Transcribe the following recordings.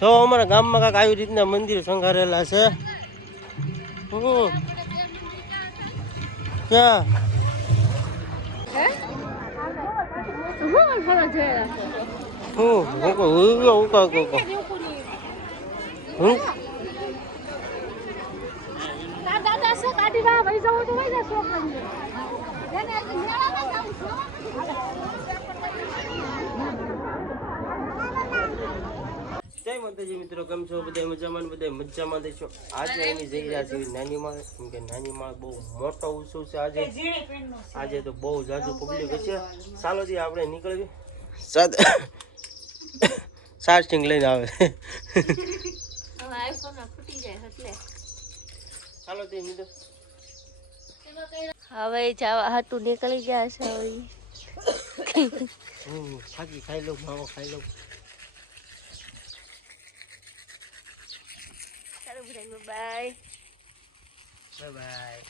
તો અમારા ગામમાં કાંઈક આવી રીતના મંદિર સંઘારેલા છે. ક્યાં જય માતાજી મિત્રો, કેમ છો બધા? મજામાં છો? આજે એની જઈ રહ્યા છે નાનીમાં, કેમ કે નાનીમાં બહુ મોટો ઉત્સવ છે આજે તો બહુ જાજુ પબ્લિક હશે. ચાલો થી આપણે નીકળવી. ચાર્જિંગ લઈને આવે. ચાલો તે મિત્રો હવે જવા હાટું નીકળી ગયા છે. સાચી ખાઈ લો, માવો ખાઈ લો. Bye bye.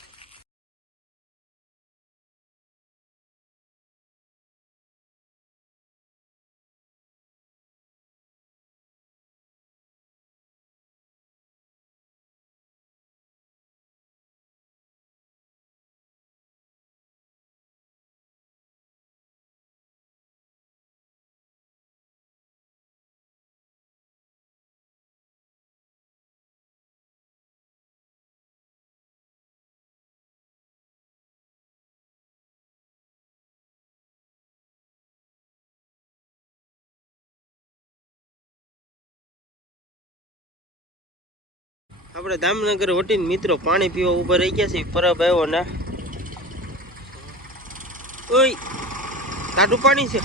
આપણે દામનગર વટીને મિત્રો પાણી પીવા ઉભા રહી ગયા છે. પરબ આવ્યો ના ઓય ટાટું પાણી છે.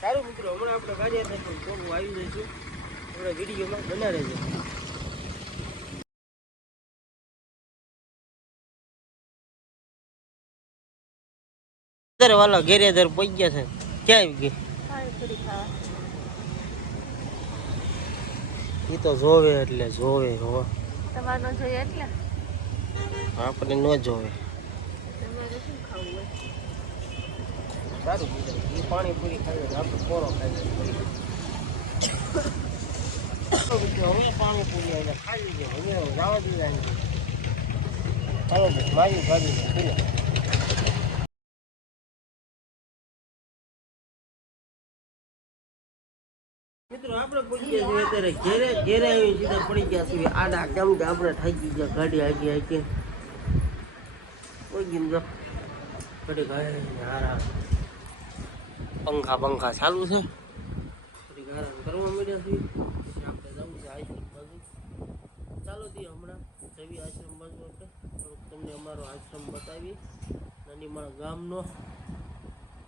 સારું મિત્રો, હમણાં આપણે ગાડી આવી જઈશું. આપણે વિડીયોમાં બના રહેજો. વાલા ઘેરેધર પહોંચી ગયા છે. ક્યાં આવી ગઈ? એ તો જોવે એટલે જોવે હો. તમારે ન જોઈએ એટલે આપણે ન જોવે. સારું એ પાણીપુરી ખાઈ આપણે કોરો ખાઈ હવે પાણીપુરી આવે ખાઈ લીધે હવે જવા દીધા. ચાલો મારી ગાડી મિત્રો આપણે પડી ગયા છીએ અત્યારે ઘેરે. ઘેરે આવી સીધા પડી ગયા છીએ આડા, કેમ કે આપણે થાકી ગયા ગાડી આગી આગી પડી ગયું. ઘડી હારા પંખા ચાલુ છે. ઘડી આરામ કરવા માંડ્યા છીએ. પછી આપણે જવું છે આશ્રમ બાજુ. ચાલો તી હમણાં જવી આશ્રમ બાજુ. આપણે તમને અમારો આશ્રમ બતાવી નાની મારા ગામનો.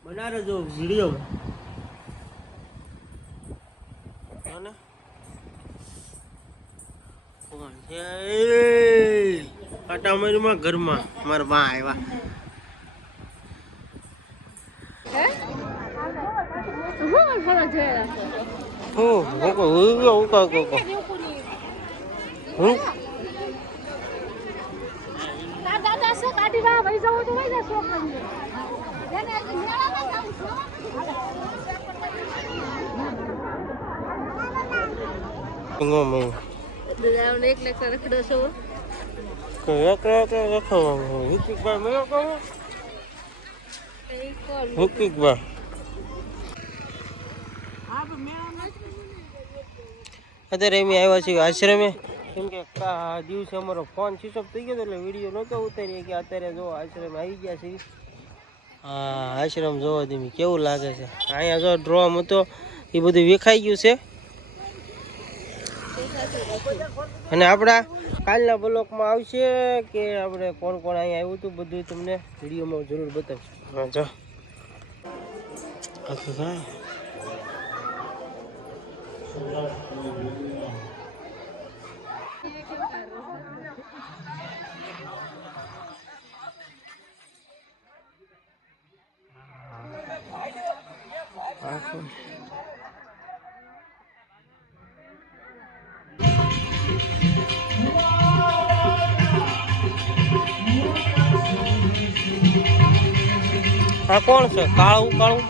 બનારે જો વિડીયો કાટામરીમાં ઘરમાં મારા બા આવ્યા. અત્યારે અમે આવ્યા છીએ આશ્રમે, કેમ કે દિવસે અમારો ફોન સ્વિચ ઓફ થઈ ગયો એટલે વિડીયો નહોતો ઉતારીએ. કે અત્યારે જો આશ્રમે આવી ગયા છીએ. હા, આશ્રમ જોવો તમે કેવું લાગે છે. અહીંયા જો ડ્રોમ હતો એ બધું વેખાઈ ગયું છે. અને આપણા કાલના બ્લોકમાં આવશે કે આપણે કોણ કોણ અહીંયા આવ્યું હતું બધું તમને વિડીયોમાં જરૂર બતાવશું. હા જો આ કોણ છે? કાળું કાળું